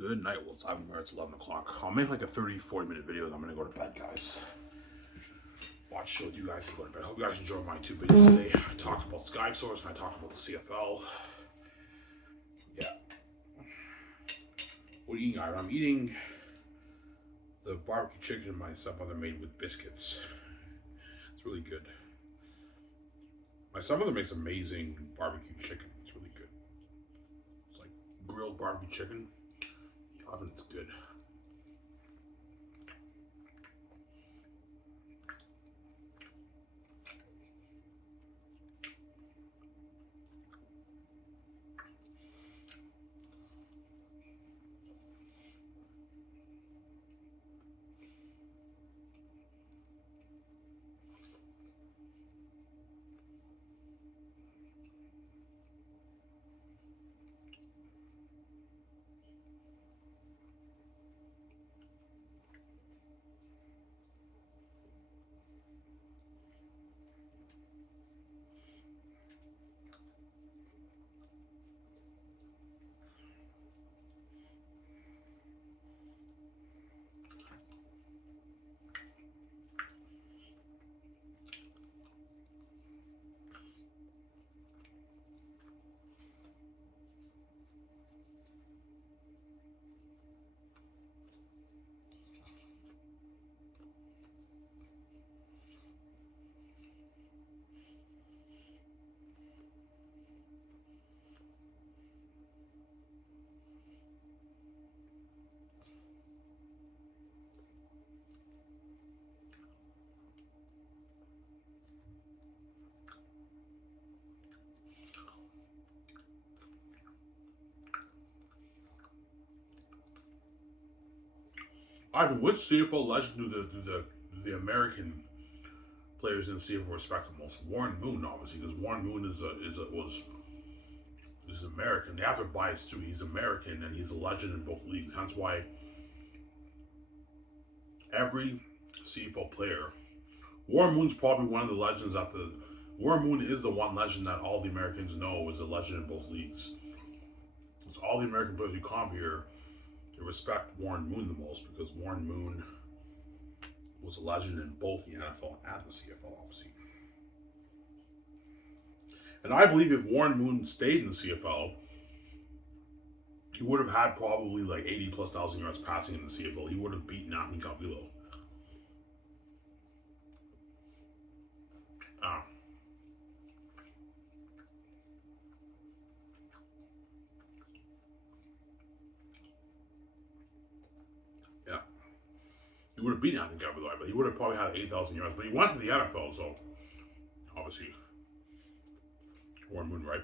Good night. Well, it's 11 o'clock. I'll make like a 30-40 minute video and I'm going to go to bed, guys. Watch show with you guys and go to bed. Hope you guys enjoyed my 2 videos today. I talked about Sky Source and I talked about the CFL. Yeah. What are you eating, guys? I'm eating the barbecue chicken my stepmother made with biscuits. It's really good. My stepmother makes amazing barbecue chicken. It's really good. It's like grilled barbecue chicken. The oven, it's good. Ivan, which CFL legend do the American players in the CFL respect the most? Warren Moon, obviously, because Warren Moon is American. They have their bias too. He's American and he's a legend in both leagues. That's why every CFL player, Warren Moon's probably one of the legends that Warren Moon is the one legend that all the Americans know is a legend in both leagues. So all the American players who come here, they respect Warren Moon the most because Warren Moon was a legend in both the NFL and the CFL, obviously. And I believe if Warren Moon stayed in the CFL, he would have had probably like 80,000+ yards passing in the CFL. He would have beaten Anthony Calvillo. Yeah. He would have beaten Anthony Calvillo, but he would have probably had 8,000 yards. But he went to the NFL, so obviously Warren Moon, right?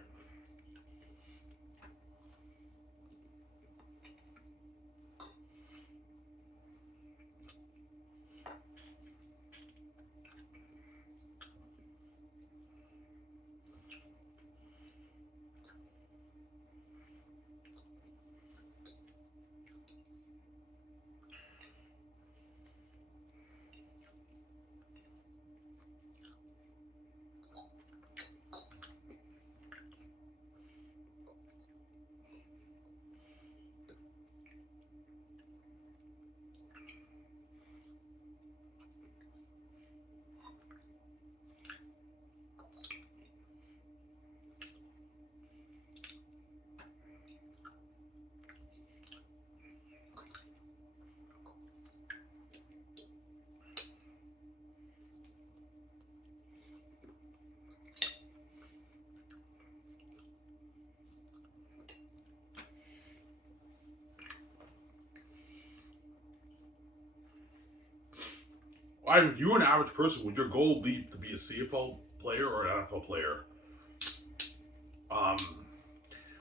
You an average person, would your goal be to be a CFL player or an NFL player?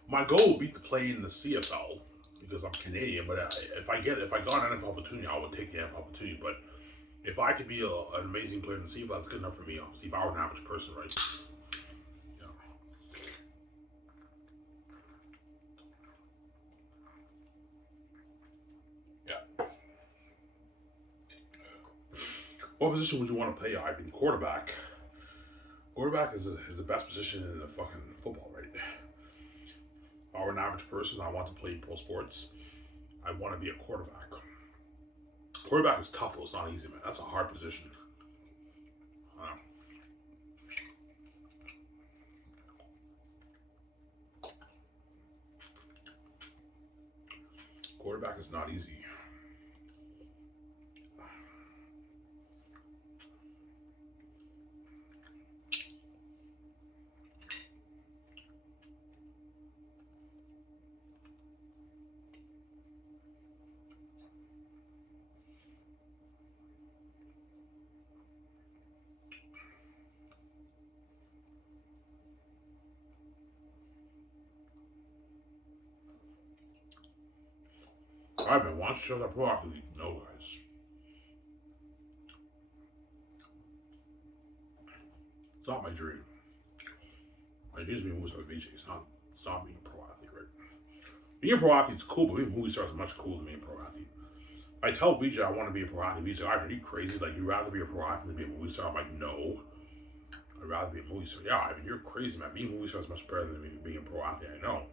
My goal would be to play in the CFL because I'm Canadian. But if I got an NFL opportunity, I would take the NFL opportunity. But if I could be an amazing player in the CFL, that's good enough for me. Obviously, if I were an average person, right? Yeah. What position would you want to play, Ivan? Quarterback. Quarterback is the best position in the fucking football, right? If I were an average person, I want to play pro sports. I want to be a quarterback. Quarterback is tough though. It's not easy, man. That's a hard position. Uh, Quarterback is not easy. Alright, man. Why don't you show that pro hockey league? No, guys. It's not my dream. My dream is being a movie star with VJ. It's not being a pro athlete, right? Being a pro athlete is cool, but being a movie star is much cooler than being a pro athlete. I tell VJ I want to be a pro athlete. VJ, are you crazy? Like, you'd rather be a pro athlete than be a movie star? I'm like, no. I'd rather be a movie star. Yeah, Ivan, you're crazy, man. Being a movie star is much better than being a pro athlete. I know.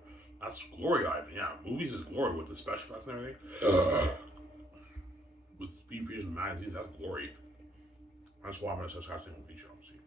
That's glory, Ivan. Yeah, movies is glory with the special effects and everything. With being featured in magazines, that's glory. That's why I'm going to subscribe to VJ, obviously.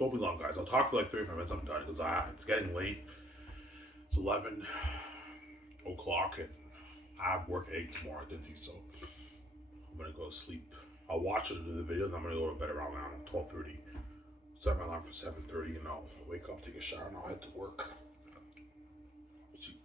So won't be long, guys. I'll talk for like 35 minutes. I'm done because it's getting late. It's 11 o'clock and I have work at 8 tomorrow, didn't you? So I'm gonna go to sleep. I'll watch the video and I'm gonna go to bed around now, 12:30. Set my alarm for 7:30 and I'll wake up, take a shower, and I'll head to work. See.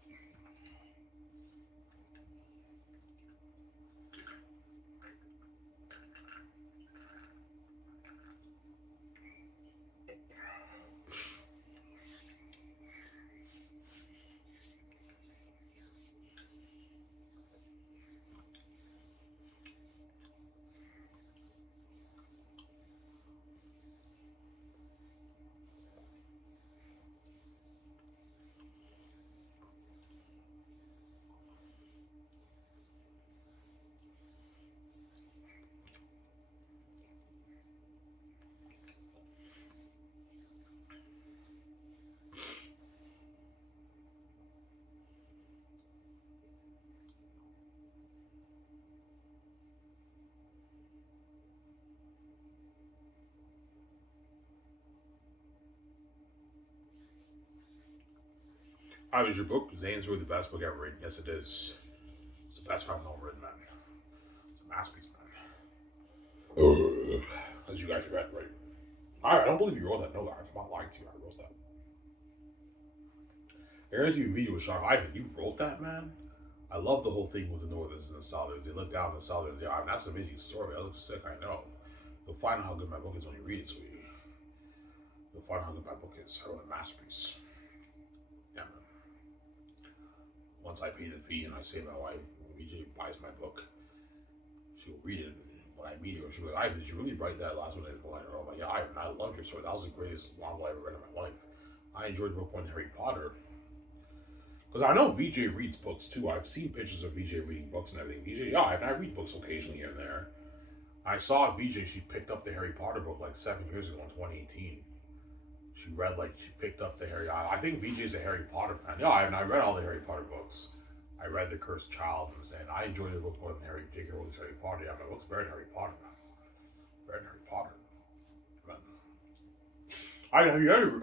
was your book? Zane's really the best book ever written. Yes, it is. It's the best novel ever written, man. It's a masterpiece, man. As you guys read, right? I don't believe you wrote that. No, guys, I'm not lying to you. I wrote that. There's your video shot. Ivan, you wrote that, man? I love the whole thing with the Northerners and the Southerners. They look down on the Southerners. Yeah, I mean, that's an amazing story. That looks sick, I know. You'll find out how good my book is when you read it, sweetie. You'll find out how good my book is. I wrote a masterpiece. Yeah, man. Once I pay the fee and I say my wife, when BJ buys my book, she'll read it. When I meet her, she'll be like, Ivan, did you really write that last one? I'm like, yeah, Ivan, I loved your story. That was the greatest novel I ever read in my life. I enjoyed the book one, Harry Potter. Because I know VJ reads books too. I've seen pictures of VJ reading books and everything. VJ, yeah, I read books occasionally here and there. I saw VJ, she picked up the Harry Potter book like 7 years ago in 2018. She picked up the Harry, I think VJ's a Harry Potter fan. Yeah, I read all the Harry Potter books. I read The Cursed Child, and I enjoyed the book more than J.K. Rowling's Harry Potter. Yeah, my book's better than Harry Potter, man. Better than Harry Potter.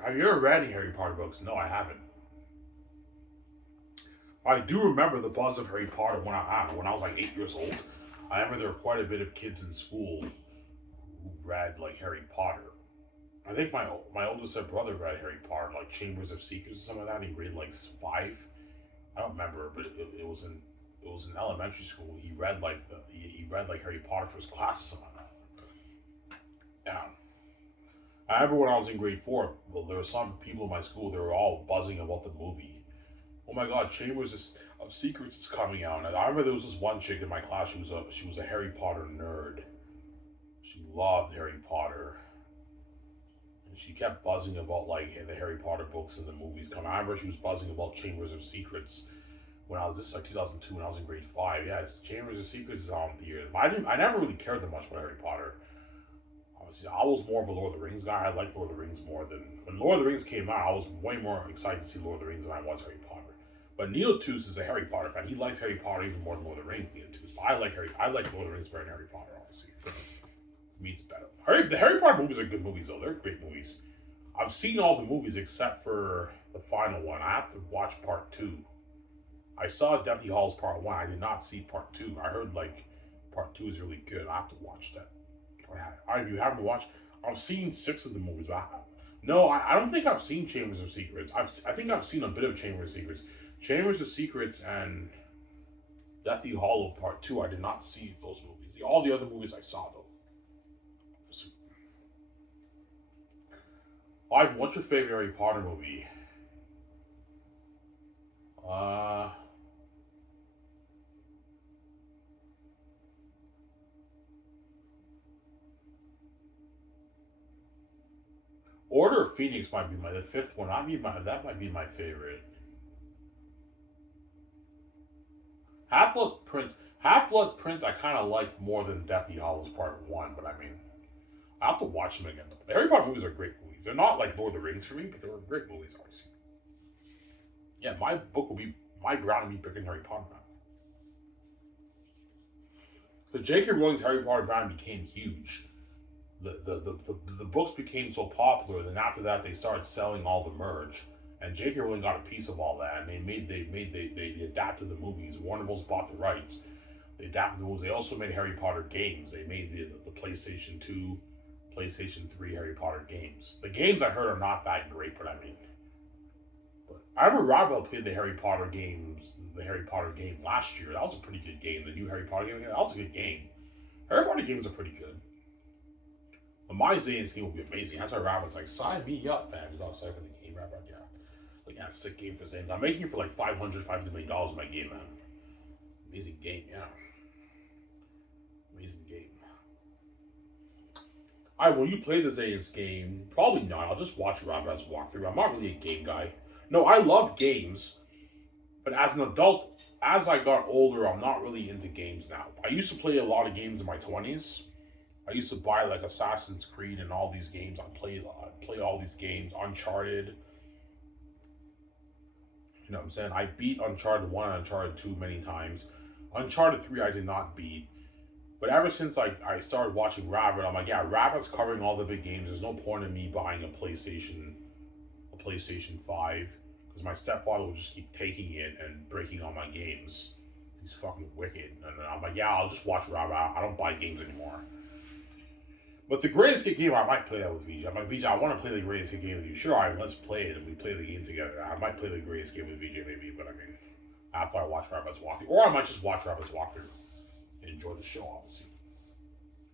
Have you ever read any Harry Potter books? No, I haven't. I do remember the buzz of Harry Potter when I was like 8 years old. I remember there were quite a bit of kids in school who read like Harry Potter. I think my oldest brother read Harry Potter, like Chambers of Secrets or something like that in grade like 5. I don't remember, but it was in elementary school. He read like Harry Potter for his class or something like that. Yeah. I remember when I was in grade 4. Well, there were some people in my school. They were all buzzing about the movie. Oh my God, Chambers of Secrets is coming out. And I remember there was this one chick in my class. She was a Harry Potter nerd. She loved Harry Potter. And she kept buzzing about like the Harry Potter books and the movies coming. I remember she was buzzing about Chambers of Secrets when I was, this is like 2002 when I was in grade 5. Yeah, Chambers of Secrets is on the year. I never really cared that much about Harry Potter. Obviously, I was more of a Lord of the Rings guy. I liked Lord of the Rings more than, when Lord of the Rings came out, I was way more excited to see Lord of the Rings than I was Harry Potter. But Neil Tooze is a Harry Potter fan. He likes Harry Potter even more than Lord of the Rings, Neil Tooze. But I like Lord of the Rings better than Harry Potter, obviously. To me, it's better. The Harry Potter movies are good movies, though. They're great movies. I've seen all the movies except for the final one. I have to watch part 2. I saw Deathly Hallows Part 1. I did not see Part 2. I heard, like, Part 2 is really good. I have to watch that. If you haven't watched, I've seen 6 of the movies. But I don't think I've seen Chambers of Secrets. I think I've seen a bit of Chambers of Secrets. Chambers of Secrets and Deathly Hallows Part 2, I did not see those movies. All the other movies I saw, though. Ivan, what's your favorite Harry Potter movie? Order of Phoenix might be the 5th one. That might be my favorite. Half-Blood Prince I kind of like more than Deathly Hallows Part 1, but I mean, I have to watch them again. The Harry Potter movies are great movies. They're not like Lord of the Rings for me, but they're great movies, obviously. Yeah, my ground will be picking Harry Potter now. Because J.K. Rowling's Harry Potter brand became huge. The books became so popular, then after that they started selling all the merch. And J.K. Rowling got a piece of all that, and they adapted the movies. Warner Bros. Bought the rights. They adapted the movies. They also made Harry Potter games. They made the PlayStation 2, PlayStation 3 Harry Potter games. The games I heard are not that great, but I remember Rob played the Harry Potter game last year. That was a pretty good game. The new Harry Potter game, that was a good game. Harry Potter games are pretty good. But my Xanus game will be amazing. That's why Rob was like, sign me up, fam. He's all excited for the game. Rob, yeah. Like, yeah, sick game for Xanus. I'm making it for like $500 million in my game, man. Amazing game, yeah. Amazing game. Alright, when you play the Xanus game, probably not. I'll just watch Rob as walkthrough. I'm not really a game guy. No, I love games. But as an adult, as I got older, I'm not really into games now. I used to play a lot of games in my 20s. I used to buy like Assassin's Creed and all these games. I play all these games. Uncharted. You know what I'm saying? I beat Uncharted 1 and Uncharted 2 many times. Uncharted 3 I did not beat. But ever since I started watching Rabbit, I'm like, yeah, Rabbit's covering all the big games. There's no point in me buying a PlayStation 5. Because my stepfather will just keep taking it and breaking all my games. He's fucking wicked. And then I'm like, yeah, I'll just watch Rob. I don't buy games anymore. But the greatest hit game, I might play that with VJ. I'm like, VJ, I want to play the greatest hit game with you. Sure, all right, let's play it and we play the game together. I might play the greatest game with VJ maybe, but I mean, after I watch Rabbit's walkthrough. Or I might just watch Rabbit's walkthrough and enjoy the show, obviously.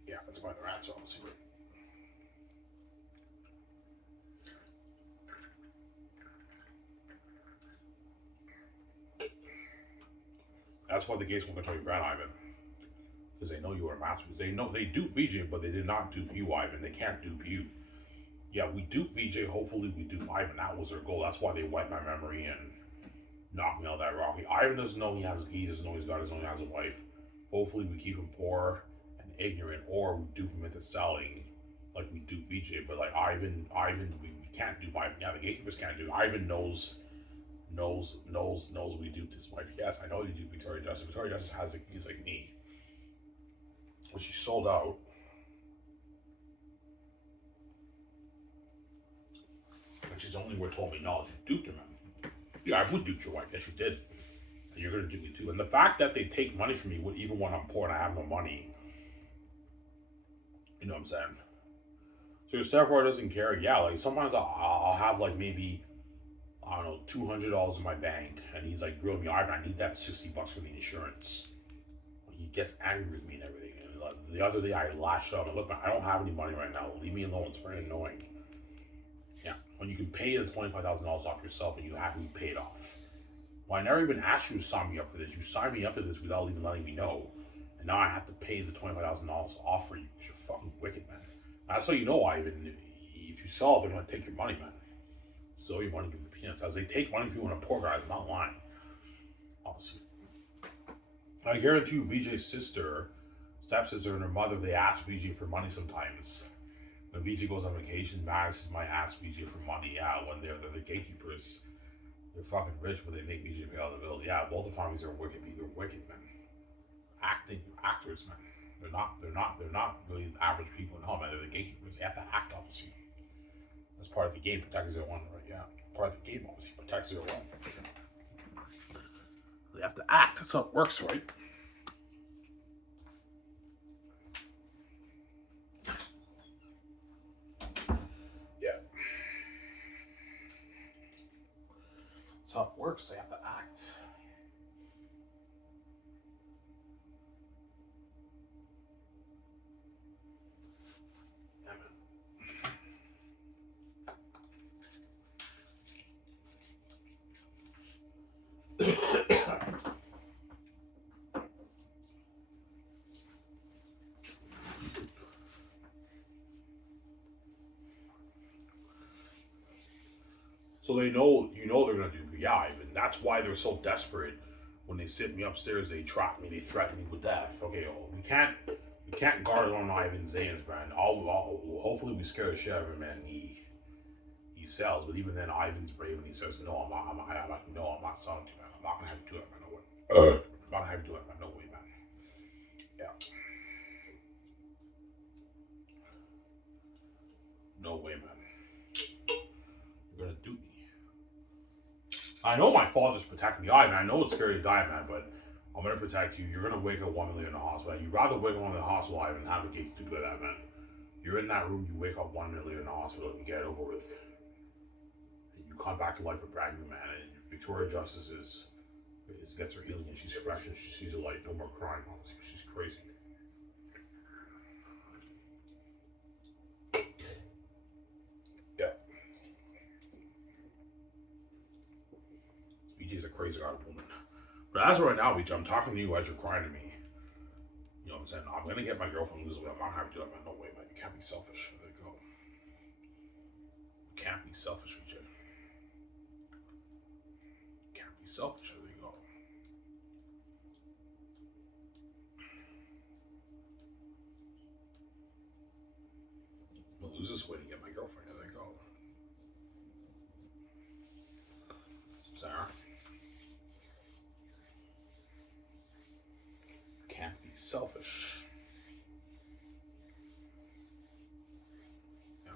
Yeah, that's my other answer, obviously. That's why the gates won't control your brand, Ivan. Because they know you are a master. They know they dupe VJ, but they did not dupe you, Ivan. They can't dupe you. Yeah, we dupe VJ. Hopefully, we dupe Ivan. That was their goal. That's why they wiped my memory and knocked me out of that rocky. Ivan doesn't know he doesn't know he's got his own. He has a wife. Hopefully, we keep him poor and ignorant, or we dupe him into selling, like we dupe VJ. But like Ivan, we can't dupe Ivan. Yeah, the gatekeepers can't do. Ivan knows we duped his wife. Yes, I know you duped Victoria Justice. Victoria Justice he's like me. When she sold out, and she's only worth told me knowledge. You duped her, man. Yeah, I would dupe your wife. Yes, you did. And you're gonna dupe me too. And the fact that they take money from me, even when I'm poor and I have no money, you know what I'm saying? So your stepfather doesn't care. Yeah, like sometimes I'll have like maybe, I don't know, $200 in my bank, and he's like grilling me. I need that $60 for the insurance. He gets angry with me and everything. And like, the other day I lashed out. Look, man, I don't have any money right now. Leave me alone. It's very annoying. Yeah, when you can pay the $25,000 off yourself and you happily pay it off. Well, I never even asked you to sign me up for this. You signed me up to this without even letting me know, and now I have to pay the $25,000 off for you because you're fucking wicked, man. That's how you know, Ivan. If you sell, they're gonna take your money, man. So you want to give them peanuts. As they take money from you when a poor guy, I'm not lying. Obviously. I guarantee you, VJ's stepsister, and her mother, they ask VJ for money sometimes. When VJ goes on vacation, Max might ask VJ for money. Yeah, when they're the gatekeepers, they're fucking rich, but they make VJ pay all the bills. Yeah, both the families are wicked. They're wicked, man. Actors, man. They're not really average people. No, man, they're the gatekeepers. They have to act, obviously. That's part of the game. Protect 01, right? Yeah, part of the game, obviously. Protect 01. They have to act. That's how it works, right? Yeah. That's how it works. They have to act. So they know, they're gonna do yeah, and that's why they're so desperate. When they sit me upstairs, they trap me, they threaten me with death. Okay, we can't guard on Ivan Zane's brand. Hopefully we scare the shit out of him and he sells. But even then, Ivan's brave and he says, no, I'm not selling to you, man. I'm not gonna have to do it, man. No way. I'm not gonna have to do it, man. No way, man. Yeah. No way, man. You're gonna do me. I know my father's protecting me. I know it's scary to die, man, but I'm gonna protect you. You're gonna wake up 1 million in the hospital. You'd rather wake up 1 million in the hospital than have the gates to do that, man. You're in that room, you wake up 1 million in the hospital and you get it over with. And you come back to life a brand new man. And Victoria Justice gets her healing and she's fresh and she sees a light. No more crying, obviously. She's crazy. Yeah. VJ's a crazy God woman. But as of right now, VJ, I'm talking to you as you're crying to me. You know what I'm saying? I'm gonna get my girlfriend lose weight. I'm not having to do it, man. No way, man. You can't be selfish for the girl. You can't be selfish, VJ. You can't be selfish as they go. I'm gonna lose this weight and get my girlfriend as they go. Sarah. Can't be selfish. Yeah.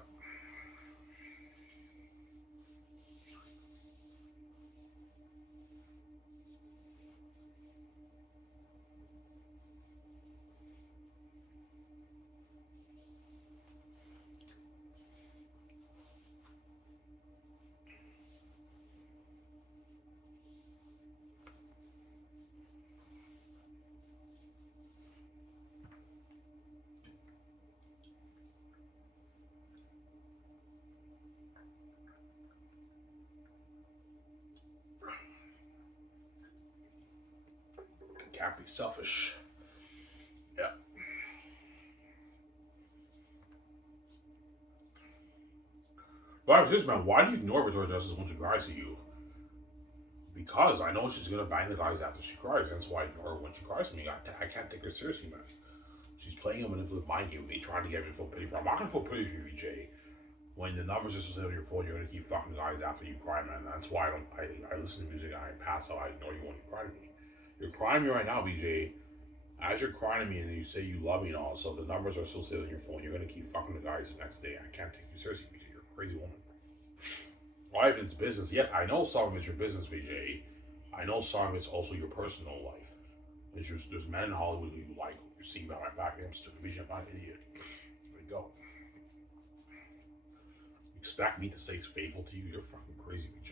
Can't be selfish. Yeah. But this man, why do you ignore Victoria Justice when she cries to you? Because I know she's gonna bang the guys after she cries. That's why I ignore her when she cries to me. I can't take her seriously, man. She's playing a manipulative mind game with me, trying to get me to feel pity for her. I'm not gonna feel pity for you, VJ. When the numbers are still on your phone, you're gonna keep fucking guys after you cry, man. That's why I listen to music and I pass out. I ignore you when you cry to me. You're crying to me right now, BJ. As you're crying to me and you say you love me and all, so the numbers are still sitting on your phone, you're gonna keep fucking the guys the next day. I can't take you seriously, BJ. You're a crazy woman. Why if it's business? Yes, I know some of it's your business, VJ. I know some of it's also your personal life. There's men in Hollywood who you like, you see behind my back. I'm stupid, VJ. I'm not an idiot. There we go. You expect me to stay faithful to you? You're fucking crazy, VJ.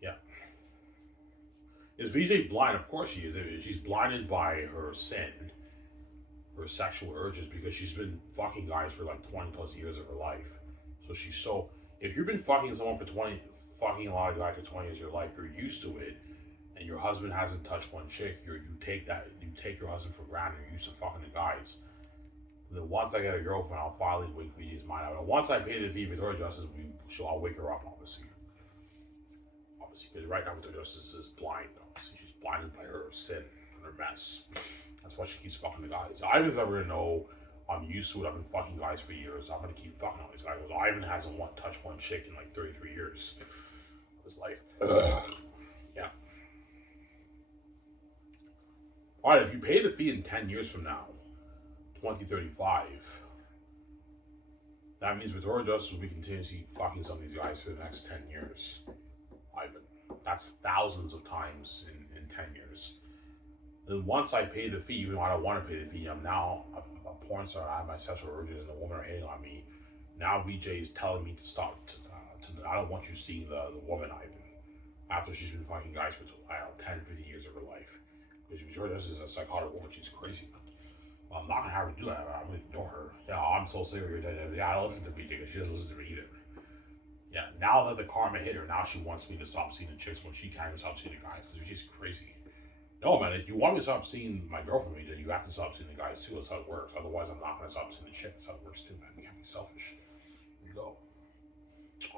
Yeah. Is VJ blind? Of course she is. She's blinded by her sin, her sexual urges, because she's been fucking guys for like 20 plus years of her life. So she's so. If you've been fucking someone for 20, fucking a lot of guys for 20 years of your life, you're used to it, and your husband hasn't touched one chick, you take your husband for granted. You're used to fucking the guys. And then once I get a girlfriend, I'll finally wake VJ's mind out. And once I pay the fee, Victoria Justice, I'll wake her up, obviously. Because right now Victoria Justice is blind. Obviously, she's blinded by her sin and her mess. That's why she keeps fucking the guys. Ivan's never gonna know. I'm used to it. I've been fucking guys for years. I'm gonna keep fucking all these guys. Ivan hasn't touched one chick in like 33 years of his life. Yeah. All right, if you pay the fee in 10 years from now, 2035, that means Victoria Justice will be continuously fucking some of these guys for the next 10 years. Ivan. That's thousands of times in 10 years. Then once I pay the fee, even though I don't want to pay the fee, I'm now a porn star. I have my sexual urges, and the women are hating on me. Now VJ is telling me to stop. I don't want you seeing the woman, Ivan, after she's been fucking guys for 10, 15 years of her life. Because Victoria is a psychotic woman. She's crazy. Well, I'm not gonna have her do that. I'm gonna ignore her. Yeah, I'm so sick of your dad. Yeah, I don't listen to VJ because she doesn't listen to me either. Yeah, now that the karma hit her, now she wants me to stop seeing the chicks when she can't even stop seeing the guys because she's crazy. No, man, if you want me to stop seeing my girlfriend, VJ, you have to stop seeing the guys too. That's how it works. Otherwise, I'm not going to stop seeing the chick. That's how it works too, man. You can't be selfish. Here you go. You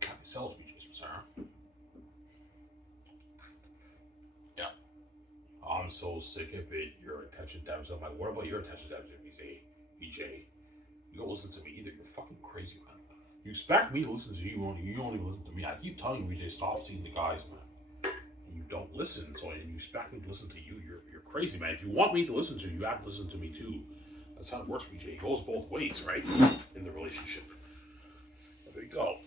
can't be selfish, VJ, Sarah. Yeah. I'm so sick of it. Your attention deficit. I'm like, what about your attention deficit, VJ? You don't listen to me either. You're fucking crazy, man. You expect me to listen to you, you only listen to me. I keep telling you, VJ, stop seeing the guys, man. And you don't listen, and you expect me to listen to you. You're crazy, man. If you want me to listen to you, you have to listen to me too. That's how it works, VJ. It goes both ways, right? In the relationship. There you go.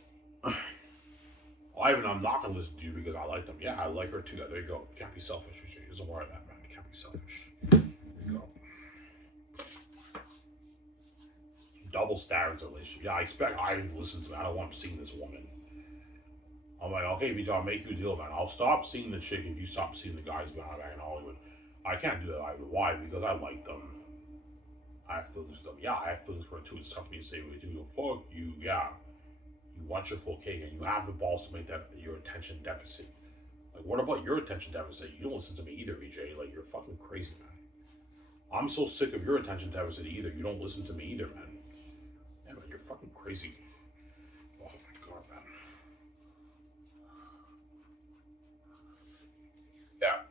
Ivan, I'm not going to listen to you because I like them. Yeah, I like her too. There you go. You can't be selfish, VJ. It doesn't worry about that, man. You can't be selfish. There you go. Double standards in a relationship. Yeah, I expect Ivan to listen to me. I don't want him seeing this woman. I'm like, okay, VJ, I'll make you a deal, man. I'll stop seeing the chick if you stop seeing the guys behind back in Hollywood. I can't do that, Ivan. Why? Because I like them. I have feelings for them. Yeah, I have feelings for it too. It's tough for me to say what you do. Fuck you, yeah. You want your full cake and you have the balls to make that your attention deficit. Like, what about your attention deficit? You don't listen to me either, VJ. Like, you're fucking crazy, man. I'm so sick of your attention deficit either. You don't listen to me either, man. Yeah, man, you're fucking crazy. Oh my god, man. Yeah.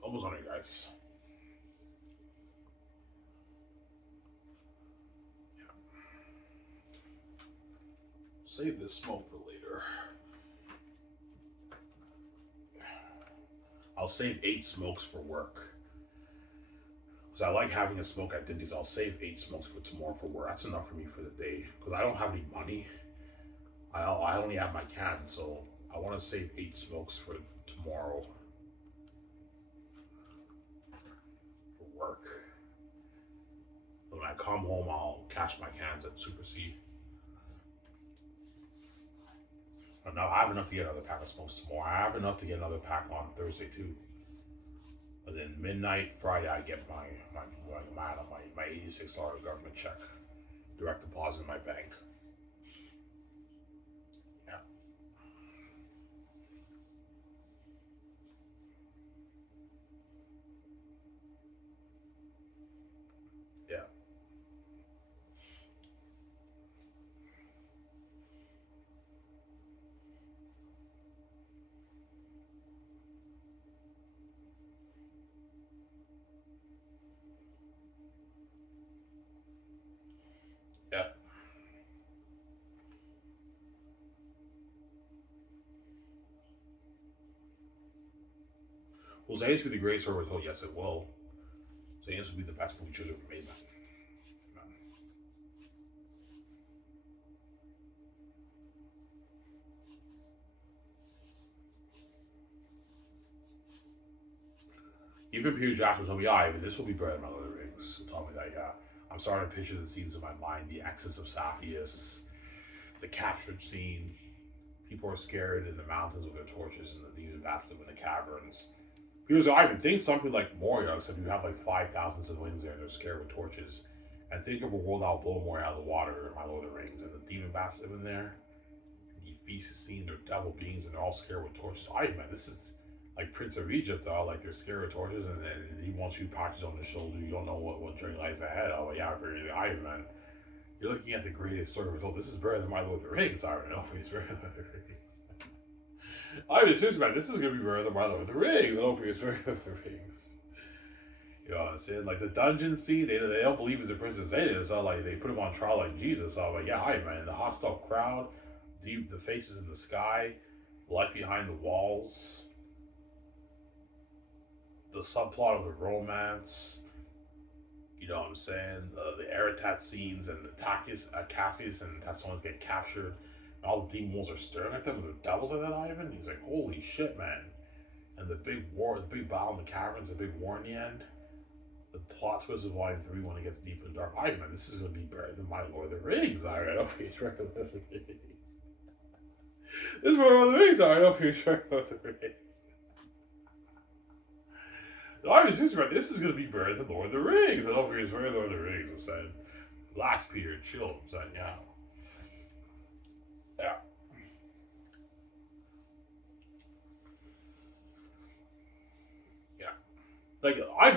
Almost on it, guys. Yeah. Save this smoke for later. I'll save 8 smokes for work. Because I like having a smoke at Dindy's. I'll save 8 smokes for tomorrow for work. That's enough for me for the day. Because I don't have any money. I only have my can, so I want to save 8 smokes for tomorrow. For work. When I come home, I'll cash my cans at Super C. But now I have enough to get another pack of smokes tomorrow. I have enough to get another pack on Thursday too. And then midnight Friday, I get my $86 government check, direct deposit in my bank. Yeah, yeah, yeah. Will Xanus be the greatest story we're told? Yes, it will. Xanus will be the best movie children ever made, man. Even Peter Jackson told me, yeah, even this will be better than my Lord of the Rings. He told me that, yeah. I'm starting to picture the scenes in my mind, the exodus of Saphius, the captured scene. People are scared in the mountains with their torches and the demon bats them in the caverns. Because I even think something like Moria, except you have like 5,000 civilians there and they're scared with torches. And think of a world that'll blow Moria out of the water in my Lord of the Rings and the demon bats live in there. The feast is seen, they're devil beings and they're all scared with torches. Man, this is like Prince of Egypt, like they're scared with torches and then he wants you patches on the shoulder. You don't know what journey lies ahead. Oh, yeah, the Iron Man. You're looking at the greatest story we're told. This is better than my Lord of the Rings. I don't know if he's better than Lord of the Rings. I was just man, this is gonna be better than my Lord of the Rings. I don't think it's better than Lord of the Rings. You know what I'm saying? Like the dungeon scene, they don't believe he's the Princess Zeta, so like they put him on trial like Jesus. So I'm like, yeah, Iron Man, the hostile crowd, the faces in the sky, life behind the walls, the subplot of the romance. You know what I'm saying? The Aratat scenes and the Cassius and Tassonis get captured. And all the demon wolves are staring at them and the devils at that Ivan. He's like, holy shit, man. And the big battle in the caverns, the big war in the end. The plot twist of Volume 3 when it gets deep and dark. Ivan, man, this is going to be better than my Lord of the Rings. I don't know if he's right with the Rings. This is my Lord of the Rings. I don't know if he's right with the Rings. I was just right. This is going to be better than Lord of the Rings. I don't think it's better than Lord of the Rings. I'm saying, last Peter, chill. I'm saying, yeah. Yeah. Yeah.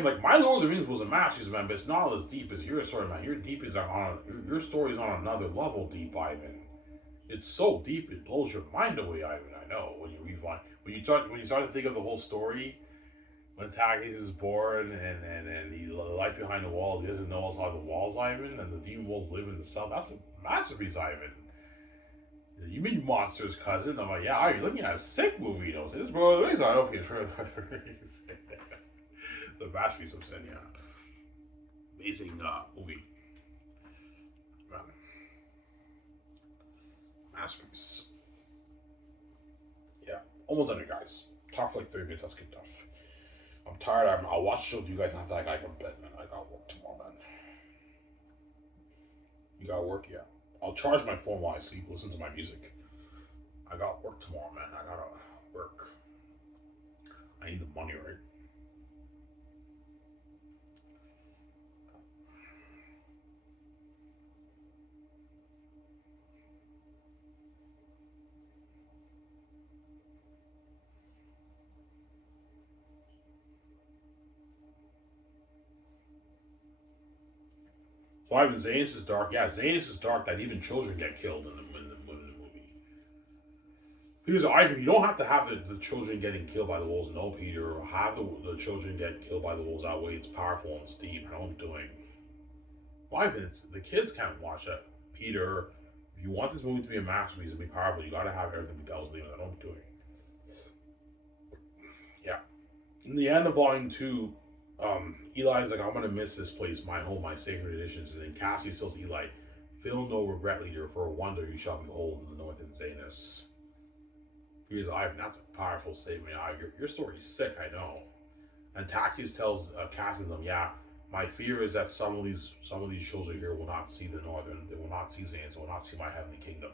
Like my Lord of the Rings was a masterpiece, man, but it's not as deep as your story, man. Your deep is your story is on another level deep, Ivan. It's so deep it blows your mind away, Ivan. I know when you rewind when you start to think of the whole story. When Takis is born and he life behind the walls, he doesn't know outside the walls, Ivan, and the demon wolves live in the south. That's a masterpiece, Ivan. You mean monsters, cousin? I'm like, yeah, you're looking at a sick movie, though. So this bro, the reason I don't think it's for the masterpiece. I'm saying, yeah, amazing movie, masterpiece. Yeah, almost done it, guys. Talk for like 30 minutes. Let's get off. I'm tired. I'll watch the show with you guys after I gotta go to bed, man. I got work tomorrow, man. You got work? Yeah. I'll charge my phone while I sleep, listen to my music. I got work tomorrow, man. I gotta work. I need the money, right? So Ivan, Xanus is dark. Yeah, Xanus is dark that even children get killed in the movie. Because Ivan, you don't have to have the children getting killed by the wolves. No, Peter. Or have the children get killed by the wolves. That way it's powerful and steep. I know what I'm doing. Well, Ivan, the kids can't watch that. Peter, if you want this movie to be a masterpiece and be powerful, you gotta have everything be Devil's Demon. I know what I'm doing. Yeah. In the end of Volume 2, Eli's like, I'm gonna miss this place, my home, my sacred traditions. And then Cassius tells Eli, feel no regret, leader, for a wonder you shall behold in the north in Xanus. Here's Ivan, that's a powerful statement. Your story's sick, I know. And Tacius tells Cassius them, yeah, my fear is that some of these children here will not see the northern, they will not see Xanus, they will not see my heavenly kingdom.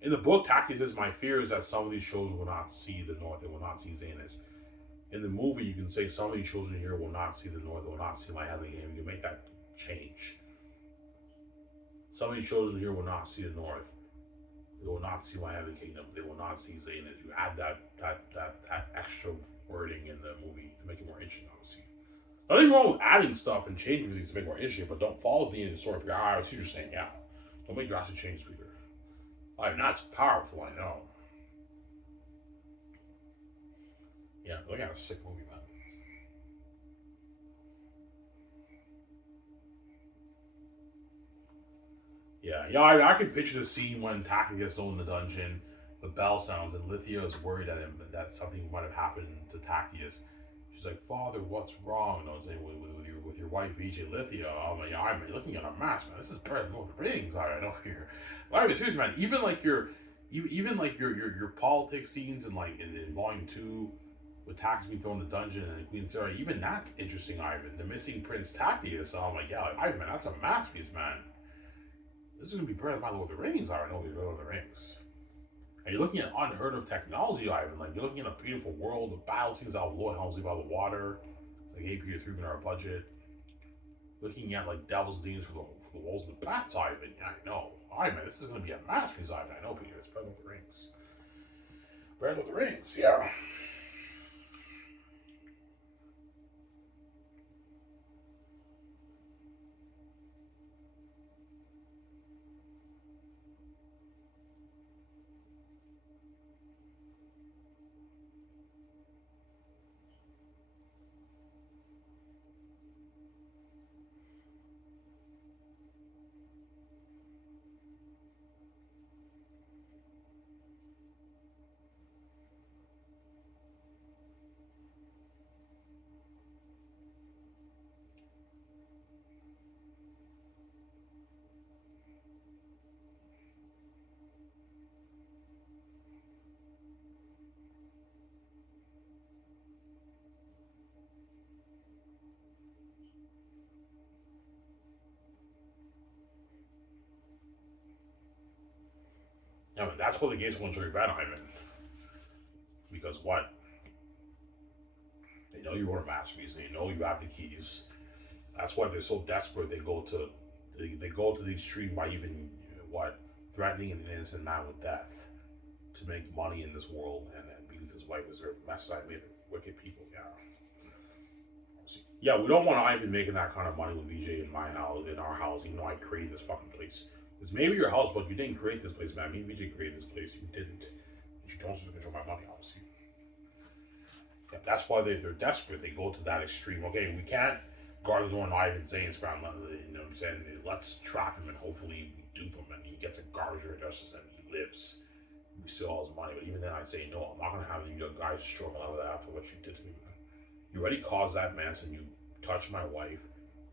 In the book, Tacius says, my fear is that some of these children will not see the north, they will not see Xanus. In the movie, you can say some of you children here will not see the North, will not see my heavenly kingdom. You can make that change. Some of you children here will not see the North. They will not see my heavenly kingdom. They will not see Xanus. You add that extra wording in the movie to make it more interesting, obviously. Nothing wrong with adding stuff and changing things to make it more interesting, but don't follow the end of the story. I see what you're saying, yeah. Don't make drastic changes, Peter. I mean, that's powerful, I know. Yeah, look at a sick movie, man. Yeah, I can picture the scene when Taki gets thrown in the dungeon, the bell sounds, and Lithia is worried that something might have happened to Tactius. She's like, Father, what's wrong? And I was saying, with your wife, VJ Lithia. I'm like, I'm looking at a mess, man. This is better than Lord of the Rings. I know here. But I mean, seriously, man. Even like your politics scenes in Volume 2, with Tactius being thrown in the dungeon and Queen Sarah, even that's interesting, Ivan. The missing Prince Tactius. So I'm like, yeah, like, Ivan, man, that's a masterpiece, man. This is going to be better than my Lord of the Rings. I know Lord of the Rings. And you're looking at unheard of technology, Ivan. Like, you're looking at a beautiful world. The battle scenes out of Lord Helmsley by the water. It's like, hey, Peter, $3 million budget. Looking at, like, Devil's Demons for the Wolves and the Bats, Ivan. Yeah, I know. Ivan, this is going to be a masterpiece, Ivan. I know, Peter. It's better than the Rings. Better than the Rings, yeah. Yeah, but that's what the gates want to bet, Ivan. Because what? They know you are a masterpiece. They know you have the keys. That's why they're so desperate. They go to the extreme by even what threatening an innocent man with death to make money in this world and be with his wife as their messiah, wicked people. Yeah. Yeah, we don't want Ivan making that kind of money with VJ in my house, in our house, even though I created this fucking place. It's maybe your house, but you didn't create this place, man. Me and VJ created this place. You didn't. You don't supposed to control my money, obviously. Yeah, that's why they're desperate. They go to that extreme. Okay, we can't guard the door on Ivan Zane's ground. You know what I'm saying? Let's trap him and hopefully we dupe him and he gets a garbage of justice and he lives. We steal all his money. But even then, I say, no, I'm not going to have you guys struggle out of that after what you did to me, man. You already caused that mess and you touched my wife.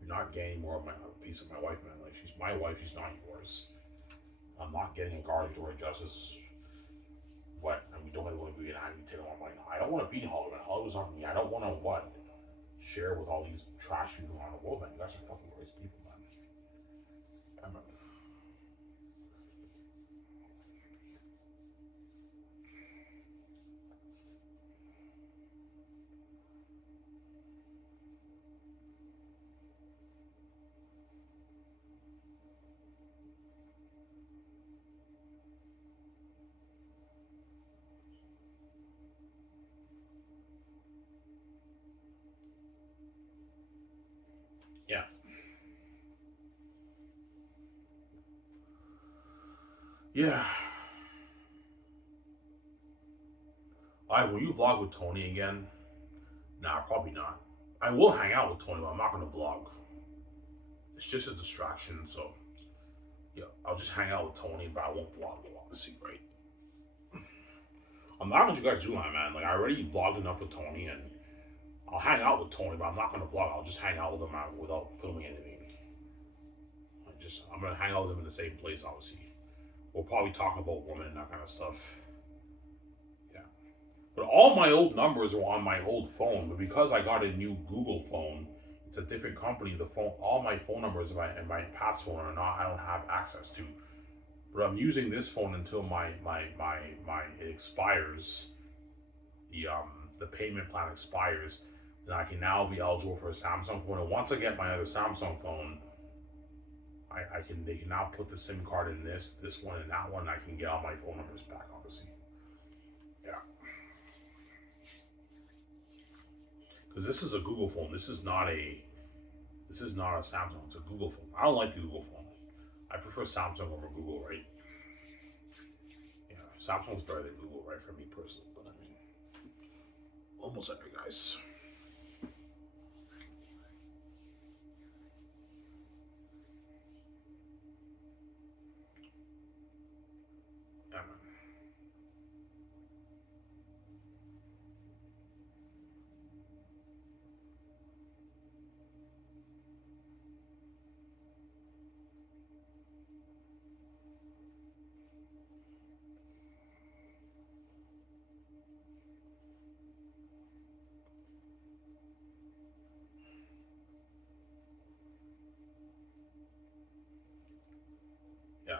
You're not getting more of a piece of my wife, man. Like, she's my wife, she's not yours. I'm not getting a garbage door of justice. What? And we don't want to be an angry take on money. I don't want to be in Hollywood, man. Hollywood's not for me. I don't want to, what? Share with all these trash people around the world, man. You guys are fucking crazy people, man. Yeah. Yeah. Will you vlog with Tony again? Nah, probably not. I will hang out with Tony, but I'm not going to vlog. It's just a distraction, so yeah, I'll just hang out with Tony, but I won't vlog, obviously, right? I'm not gonna let you guys do that, man. Like, I already vlogged enough with Tony, and I'll hang out with Tony, but I'm not gonna vlog. I'll just hang out with him without filming anything. I'm gonna hang out with him in the same place, obviously. We'll probably talk about women and that kind of stuff. Yeah. But all my old numbers are on my old phone, but because I got a new Google phone, it's a different company. The phone, all my phone numbers and my past phone are not. I don't have access to. But I'm using this phone until my it expires. the payment plan expires, then I can now be eligible for a Samsung phone. And once I get my other Samsung phone, they can now put the SIM card in this one, and that one. I can get all my phone numbers back, obviously. Yeah. Because this is a Google phone. This is not a Samsung. It's a Google phone. I don't like the Google phone. I prefer Samsung over Google, right? Yeah, Samsung's better than Google, right? For me personally, but I mean, almost there, guys. Yeah, man. Yeah,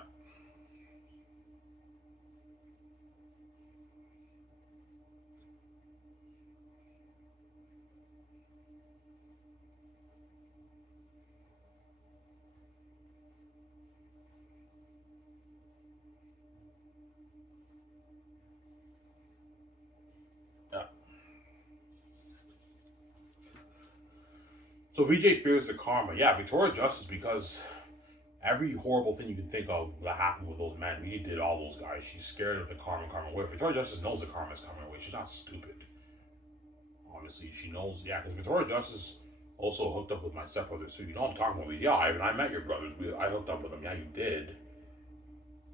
yeah. So VJ fears the karma. Yeah, Victoria Justice, because every horrible thing you can think of that happened with those men, VJ did all those guys. She's scared of the karma. Where Victoria Justice knows the karma is coming away. She's not stupid. Obviously, she knows. Yeah, because Victoria Justice also hooked up with my stepbrother. So you know I'm talking about. Yeah, Ivan, I met your brothers. I hooked up with them. Yeah, you did.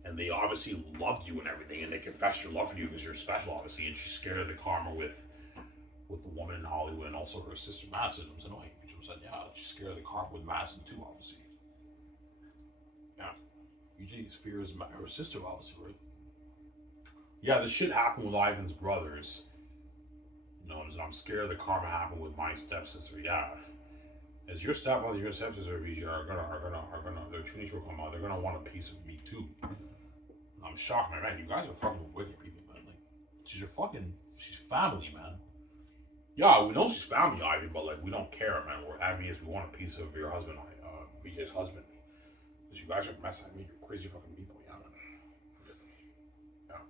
And they obviously loved you and everything, and they confessed your love for you because you're special, obviously. And she's scared of the karma with the woman in Hollywood and also her sister Madison. I said, no, Jim said, yeah, she's scared of the karma with Madison too, obviously. Yeah, Eugene's fears her sister, obviously, right? Yeah, the shit happened with Ivan's brothers. You know, I'm scared of the karma happened with my stepsister. Yeah, as your stepbrother, your stepsister, VJ are gonna, their true nature will come out. They're gonna want a piece of me too. I'm shocked, man. You guys are fucking wicked people, man. Like, she's family, man. Yeah, we know she's family, Ivy, but like we don't care, man. We're happy as we want a piece of your husband, VJ's husband. Because you guys are messing with me, you're crazy fucking people, yeah, man. Yeah.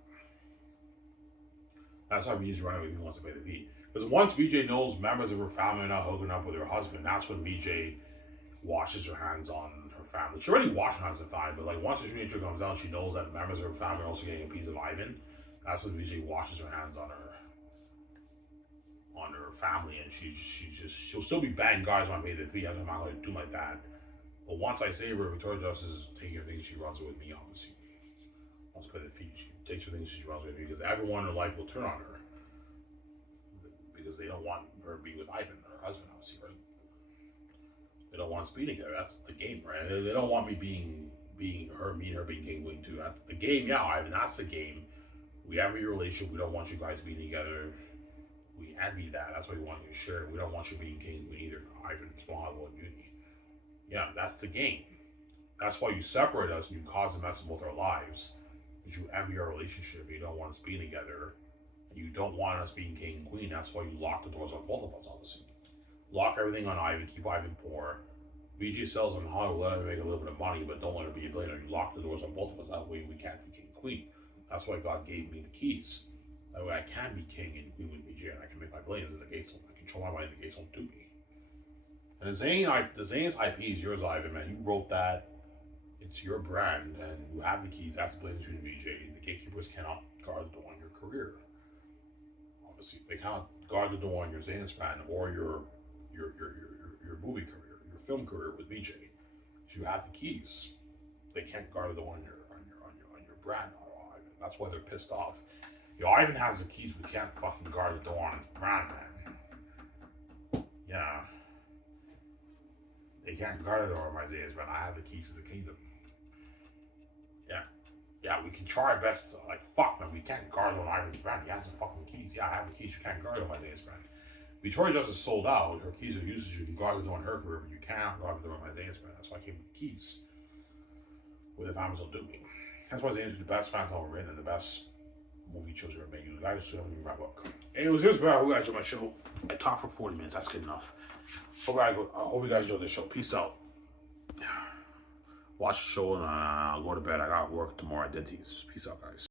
That's why VJ's running away. He wants to pay the fee. Because once VJ knows members of her family are not hooking up with her husband, that's when VJ washes her hands on her family. She already washed her hands on time, but like once the true nature comes out, she knows that members of her family are also getting a piece of Ivan. That's when VJ washes her hands on her family, and she'll still be banging guys on pay the fee. I'm not going to do like that. But once I save her, Victoria Justice is taking her things, she runs it with me, obviously. Once pay the fee, she takes her things, she runs with me because everyone in her life will turn on her because they don't want her to be with Ivan, her husband, obviously, right? They don't want us being together. That's the game, right? They don't want me being her, me and her being king queen too. That's the game, yeah, Ivan. That's the game. We have a relationship. We don't want you guys being together. We envy that. That's why we want you to share. We don't want you being king queen either. Ivan, small Hollywood beauty. Yeah, that's the game. That's why you separate us and you cause a mess in both our lives. Because you envy our relationship. You don't want us being together. And you don't want us being king and queen. That's why you lock the doors on both of us, obviously. Lock everything on Ivan. Keep Ivan poor. VG sells on Hollywood. Let her make a little bit of money, but don't let her be a billionaire. You lock the doors on both of us. That way we can't be king and queen. That's why God gave me the keys. That way I can be king and queen with VG, and I can make my billions in the gates. I control my money in the gates don't do me. And the Xanus IP is yours, Ivan, man. You wrote that. It's your brand, and you have the keys. That's the billions between VJ. The gatekeepers cannot guard the door on your career. Obviously, they cannot guard the door on your Xanus brand or your movie career, your film career with VJ. You have the keys. They can't guard the door on your brand. Ivan. That's why they're pissed off. Yo, Ivan has the keys, but can't fucking guard the door on his brand, man. Yeah. They can't guard the door on my Xanus brand. I have the keys to the kingdom. Yeah. Yeah, we can try our best to, like, fuck, man, we can't guard on Ivan's brand. He has the fucking keys. Yeah, I have the keys. You can't guard on my Xanus brand. Victoria Justice sold out. Her keys are usage. You can guard the door on her career, but you cannot guard the door on my Xanus brand. That's why I came with the keys. With the families will do me. That's why Xanus is the best fans I've ever written and the best movie children are making. Guys, so let me wrap up. Anyways, here's where I hope you guys enjoyed my show. I talked for 40 minutes. That's good enough. Hope you guys enjoyed the show. Peace out. Watch the show and I'll go to bed. I got work tomorrow at Denty's. Peace out, guys.